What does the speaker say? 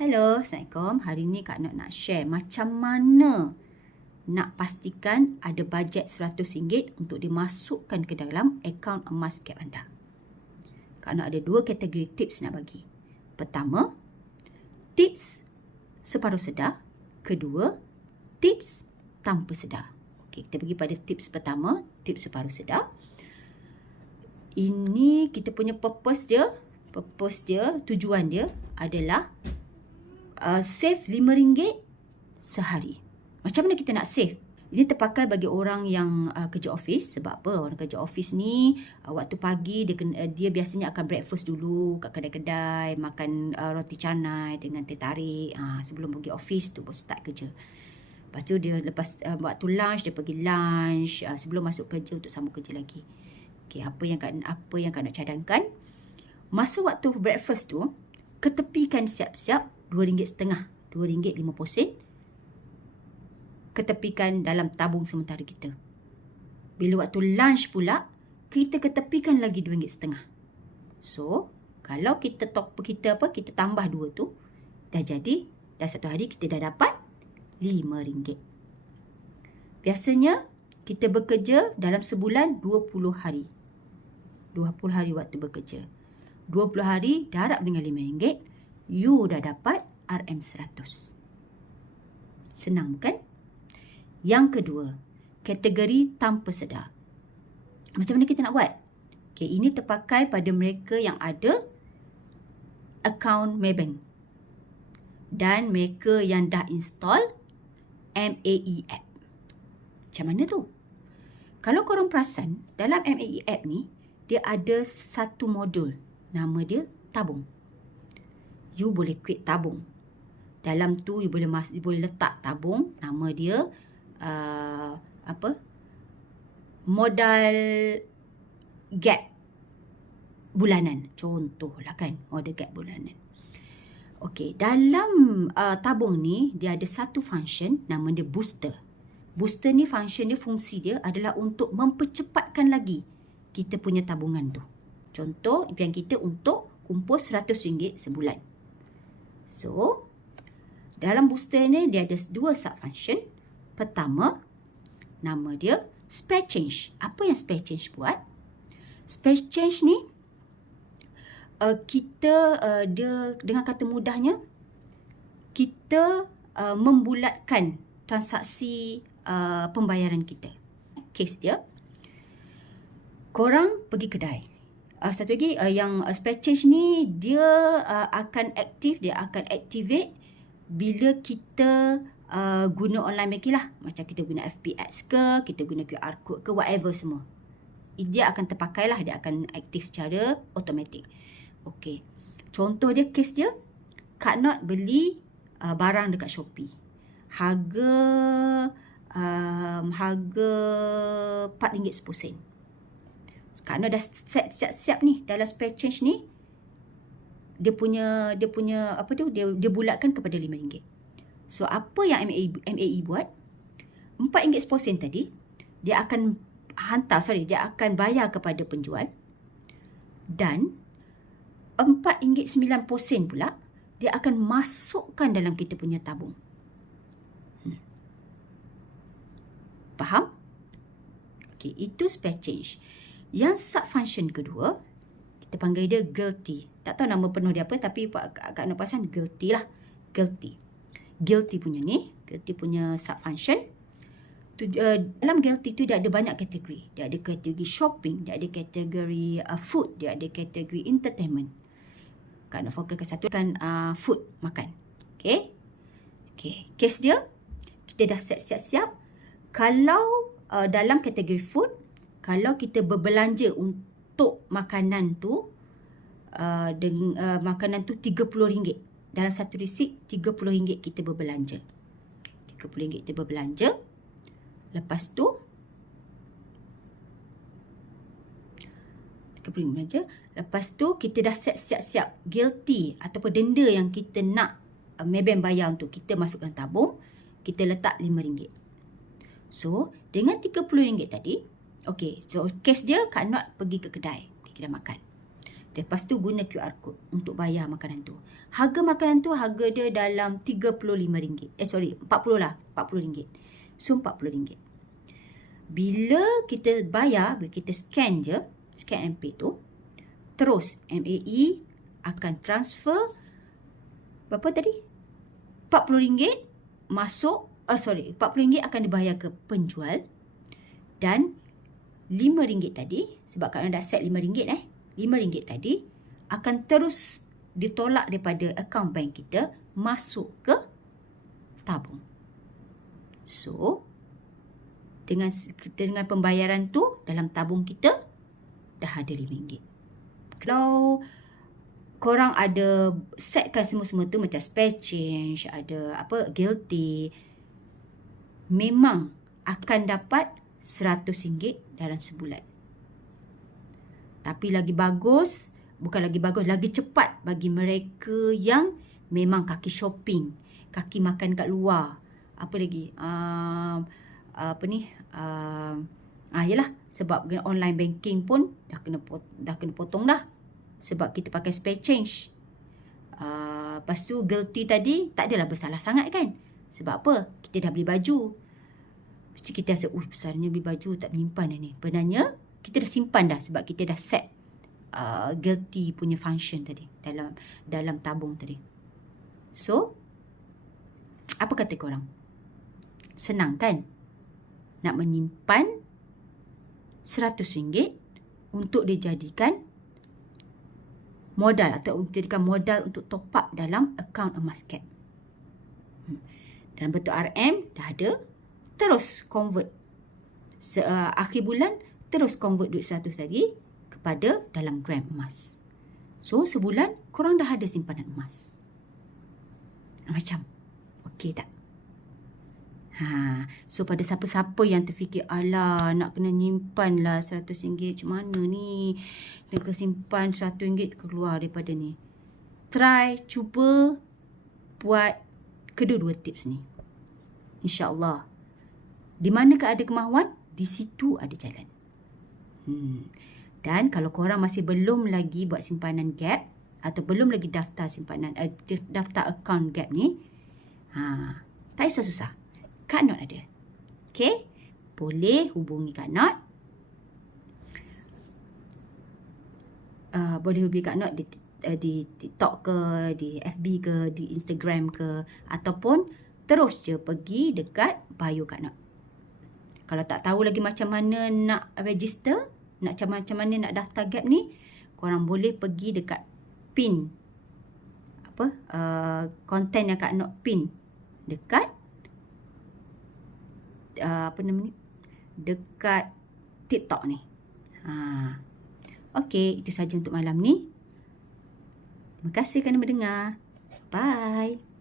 Hello, Assalamualaikum. Hari ni Kak Nok nak share macam mana nak pastikan ada bajet RM100 untuk dimasukkan ke dalam akaun emas Gap anda. Kak Nok ada dua kategori tips nak bagi. Pertama, tips separuh sedar. Kedua, tips tanpa sedar. Okey, kita pergi pada tips pertama, tips separuh sedar. Ini kita punya purpose dia, tujuan dia adalah save RM5 sehari. Macam mana kita nak save? Ini terpakai bagi orang yang kerja office. Sebab apa? Orang kerja office ni waktu pagi dia biasanya akan breakfast dulu kat kedai-kedai, makan roti canai dengan teh tarik sebelum pergi office tu baru start kerja. Lepas tu dia waktu lunch dia pergi lunch sebelum masuk kerja untuk sambung kerja lagi. Okey, apa yang Kak nak cadangkan? Masa waktu breakfast tu, ketepikan siap-siap RM2.50, RM2.50 ketepikan dalam tabung sementara kita. Bila waktu lunch pula, kita ketepikan lagi RM2.50. So, kalau kita tambah dua tu, dah satu hari kita dah dapat RM5. Biasanya, kita bekerja dalam sebulan 20 hari. 20 hari waktu bekerja. 20 hari darab dengan RM5, you dah dapat RM100. Senang bukan? Yang kedua, kategori tanpa sedar. Macam mana kita nak buat? Okay, ini terpakai pada mereka yang ada akaun Maybank dan mereka yang dah install MAE app. Macam mana tu? Kalau korang perasan, dalam MAE app ni, dia ada satu modul. Nama dia tabung. You boleh create tabung. Dalam tu you boleh letak tabung. Nama dia modal gap bulanan. Contohlah kan, modal gap bulanan. Okey, dalam tabung ni dia ada satu function nama dia booster. Booster ni fungsi dia adalah untuk mempercepatkan lagi kita punya tabungan tu. Contoh, impian kita untuk kumpul RM100 sebulan. So, dalam booster ni dia ada dua sub-function. Pertama, nama dia spare change. Apa yang spare change buat? Spare change ni, dia dengan kata mudahnya, kita membulatkan transaksi pembayaran kita. Kes dia, korang pergi kedai. Satu lagi yang spare change ni dia akan aktif, dia akan activate bila kita guna online banking lah. Macam kita guna FPX ke, kita guna QR code ke, whatever semua. Dia akan terpakai lah, dia akan aktif secara automatik. Okey. Contoh dia, kes dia, Kak Not beli barang dekat Shopee. Harga RM4.10. Kerana dah siap-siap ni dalam spare change ni, dia bulatkan kepada RM5. So apa yang MAE buat? RM4.10 tadi dia akan bayar kepada penjual, dan RM4.90 pula dia akan masukkan dalam kita punya tabung. Faham? Okey, itu spare change. Yang sub-function kedua, kita panggil dia guilty. Tak tahu nama penuh dia apa, tapi Kak Nok perasan guilty lah. Guilty punya sub-function. Dalam guilty tu dia ada banyak kategori. Dia ada kategori shopping, dia ada kategori food, dia ada kategori entertainment. Kak Nok fokuskan satu kan food, makan. Okay. Kes dia, kita dah siap-siap. Kalau dalam kategori food, kalau kita berbelanja untuk makanan tu, makanan tu RM30. Dalam satu resit, RM30 kita berbelanja. RM30 kita berbelanja. Lepas tu, lepas tu kita dah siap-siap guilty ataupun denda yang kita nak Maybank bayar untuk kita masukkan tabung, kita letak RM5. So, dengan RM30 tadi, okey, so kes dia Kak Not pergi ke kedai makan. Lepas tu guna QR code untuk bayar makanan tu. Harga makanan tu harga dia dalam RM35. RM40 lah. RM40. So RM40. Bila kita bayar, bila kita scan je, scan and pay tu, terus MAE akan transfer berapa tadi? RM40 masuk, RM40 akan dibayar ke penjual dan RM5 tadi, sebab kalau dah set RM5 RM5 tadi akan terus ditolak daripada akaun bank kita masuk ke tabung. So, dengan pembayaran tu dalam tabung kita dah ada RM5. Kalau korang ada setkan semua-semua tu macam spare change, ada guilty, memang akan dapat RM100 dalam sebulan. Tapi lagi bagus, lagi cepat bagi mereka yang memang kaki shopping, kaki makan kat luar. Apa lagi? Yalah, sebab online banking pun dah kena potong dah. Sebab kita pakai spare change. Lepas tu guilty tadi tak adalah bersalah sangat kan. Sebab apa? Kita dah beli baju. Mesti kita rasa, besarnya beli baju tak menyimpan dah ni. Benarnya kita dah simpan dah sebab kita dah set guilty punya function tadi dalam tabung tadi. So, apa kata korang? Senang kan? Nak menyimpan RM100 untuk dijadikan modal atau dijadikan modal untuk top up dalam akaun emas CAP. Dalam bentuk RM dah ada, terus convert akhir bulan, terus convert duit 100 tadi kepada dalam gram emas. So, sebulan korang dah ada simpanan emas. Macam, okey tak? So, pada siapa-siapa yang terfikir, alah, nak kena nyimpan lah RM100, macam mana ni? Nak kena simpan RM100 keluar daripada ni. Cuba buat kedua-dua tips ni. InsyaAllah. Di manakah ada kemahuan, di situ ada jalan. Dan kalau korang masih belum lagi buat simpanan gap atau belum lagi daftar simpanan daftar akaun gap ni, tak usah susah. Kak Not ada. Okay? Boleh hubungi Kak Not. Boleh hubungi Kak Not di TikTok ke, di FB ke, di Instagram ke, ataupun terus je pergi dekat bio Kak Not. Kalau tak tahu lagi macam mana nak register, macam mana nak daftar gap ni, korang boleh pergi dekat pin konten yang Kak Not pin dekat dekat TikTok ni. Okey, itu saja untuk malam ni. Terima kasih kerana mendengar. Bye.